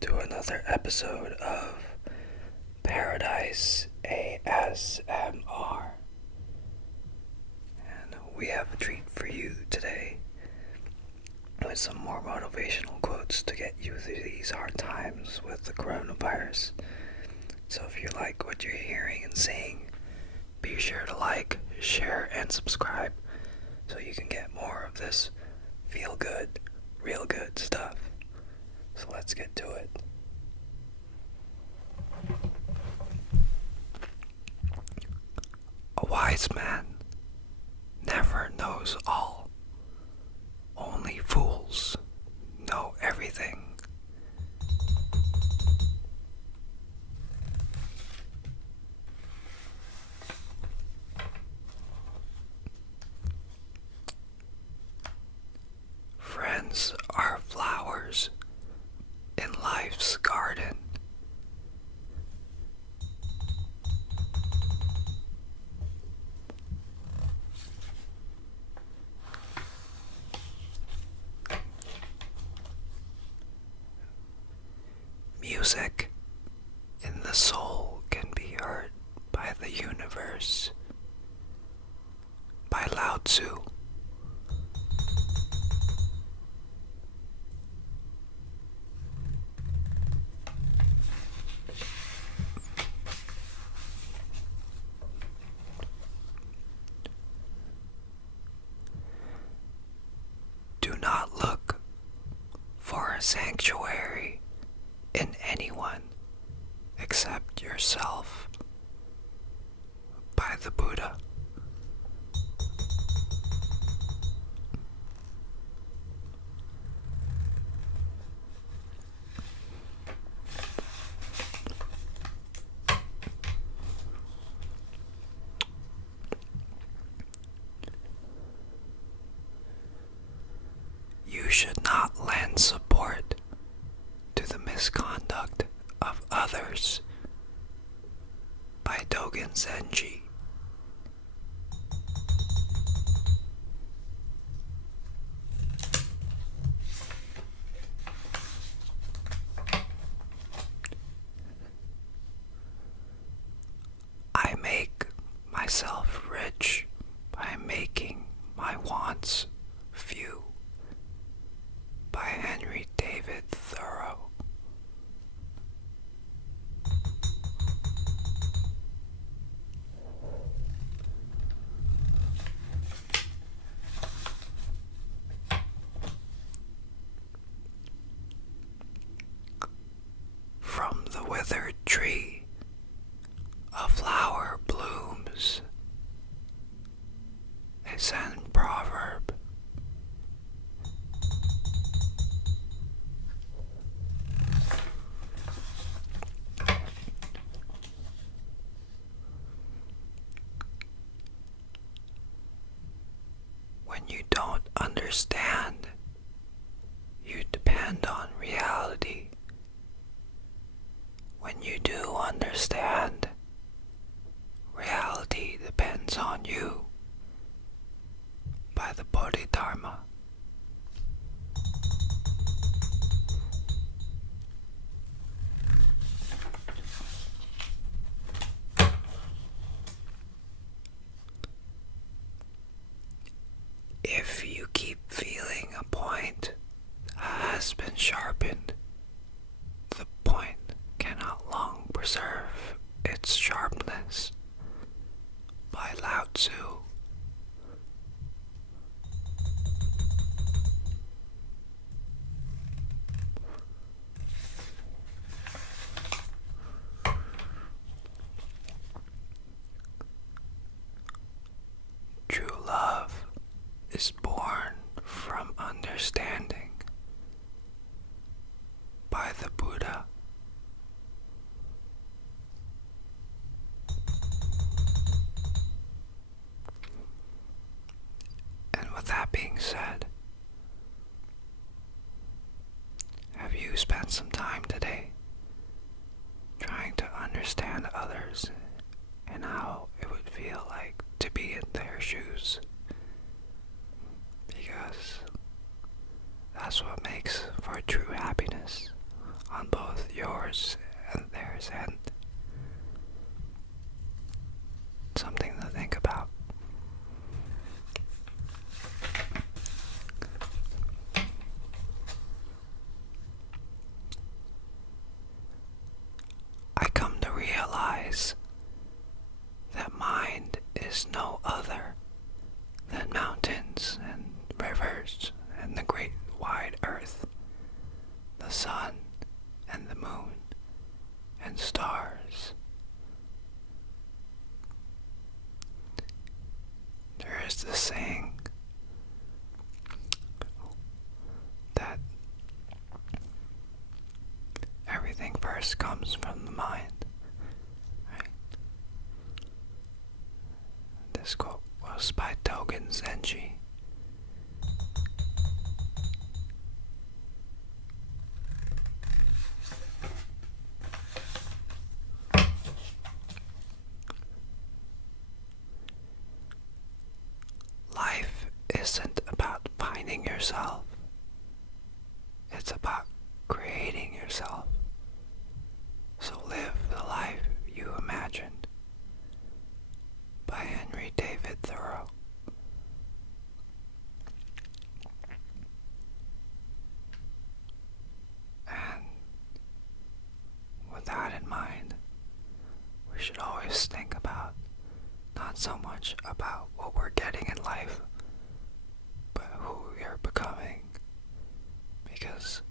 to another episode of Paradise ASMR. And we have a treat for you today with some more motivational quotes to get you through these hard times with the coronavirus. So if you like what you're hearing and seeing, be sure to like, share, and subscribe so you can get more of this feel good, real good stuff. So let's get to it. A wise man never knows all. Only fools know everything. Friends are flowers in life's garden. Music in the soul can be heard by the universe. By Lao Tzu. Do not look for a sanctuary in anyone except yourself. By the Buddha. You should not lend support to the misconduct of others. By Dogen Zenji. I make myself rich by making my wants few. By David Thoreau. From the withered tree, a flower blooms. A Zen proverb. When you don't understand, you depend on reality. When you do understand, reality depends on you. By the Bodhidharma. If you keep feeling a point has been sharpened, the point cannot long preserve its sharpness. By Lao Tzu. True love is born from understanding. By the Buddha. And with that being said, have you spent some time today trying to understand others and how it would feel like to be in their shoes? Because that's what makes for true happiness on both isn't about finding yourself. It's about creating yourself. So live the life you imagined. By David Thoreau. And with that in mind, we should always think about not so much about what we're getting in life, but who we are becoming, because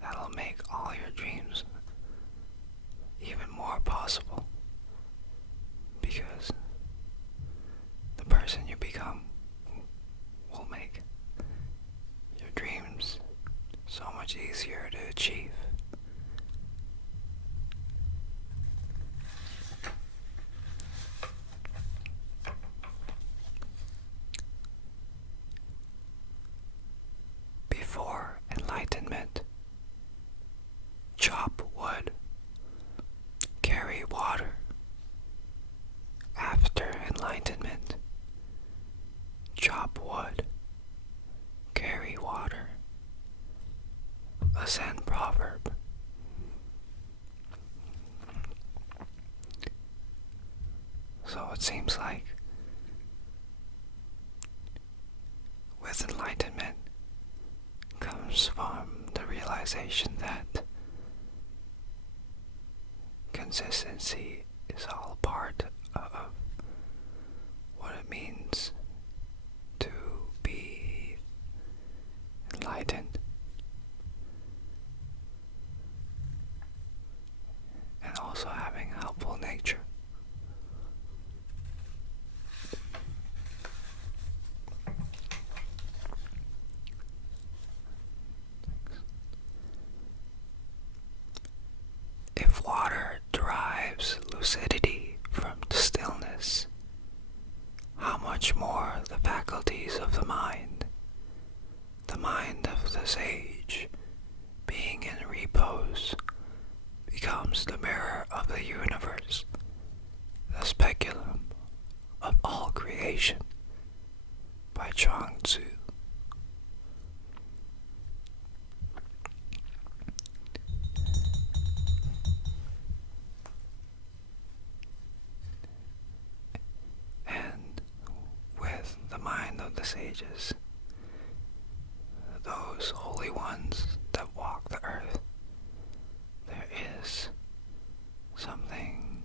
that'll make all your dreams even more possible, because the person you become will make your dreams so much easier to achieve. Before enlightenment, chop wood, carry water. After enlightenment, chop wood, carry water. A Zen proverb. So it seems like with enlightenment comes from the realization that consistency is all part of what it means to be enlightened. And also having a helpful nature. If water derives lucidity from stillness, how much more the faculties of the mind of the sage, being in repose, becomes the mirror of the universe, the speculum of all creation, by Chuang Tzu. And with the mind of the sages, those holy ones that walk the earth, there is something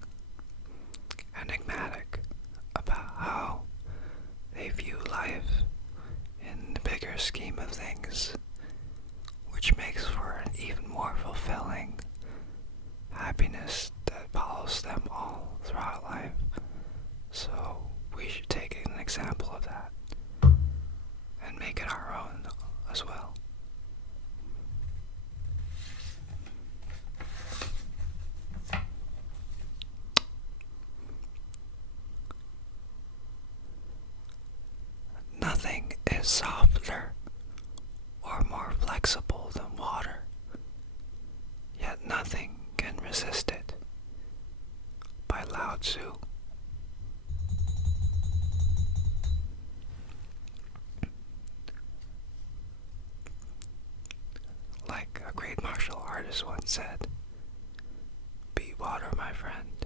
enigmatic about how they view life in the bigger scheme of things, which makes for an even more fulfilling happiness that follows them all throughout life. So we should take an example of that and make it our own as well. Nothing is softer or more flexible than water, yet nothing can resist it. By Lao Tzu. Like a great martial artist once said, "Be water, my friend,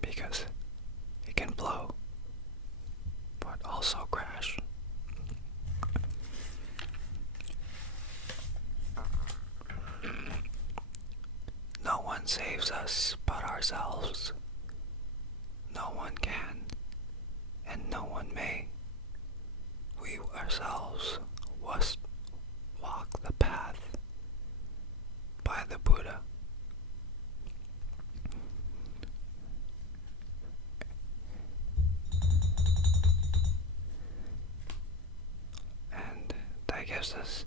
because it can flow, but also crash." No one saves us but ourselves. No one can, and no one may. We ourselves must walk the path by the Buddha. And that gives us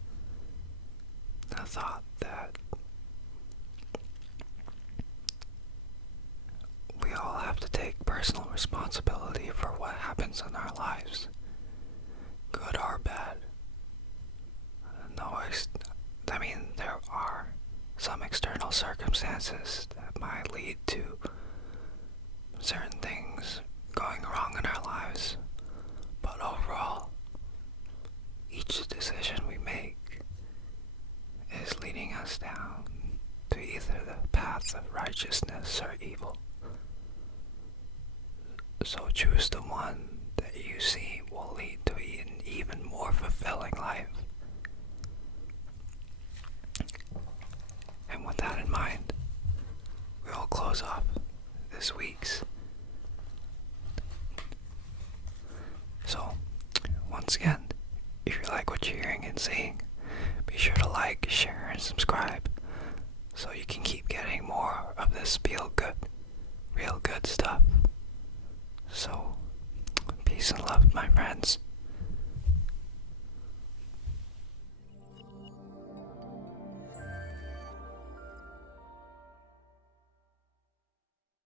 the thought that we all have to take personal responsibility for what happens in our lives, good or bad. There are some external circumstances that might lead to certain things going wrong in our lives, paths of righteousness or evil. So choose the one that you see will lead to an even more fulfilling life. And with that in mind, we'll close off this week's. So, once again, if you like what you're hearing and seeing, be sure to like, share, and subscribe so you can keep getting more of this real good stuff. So, peace and love, my friends.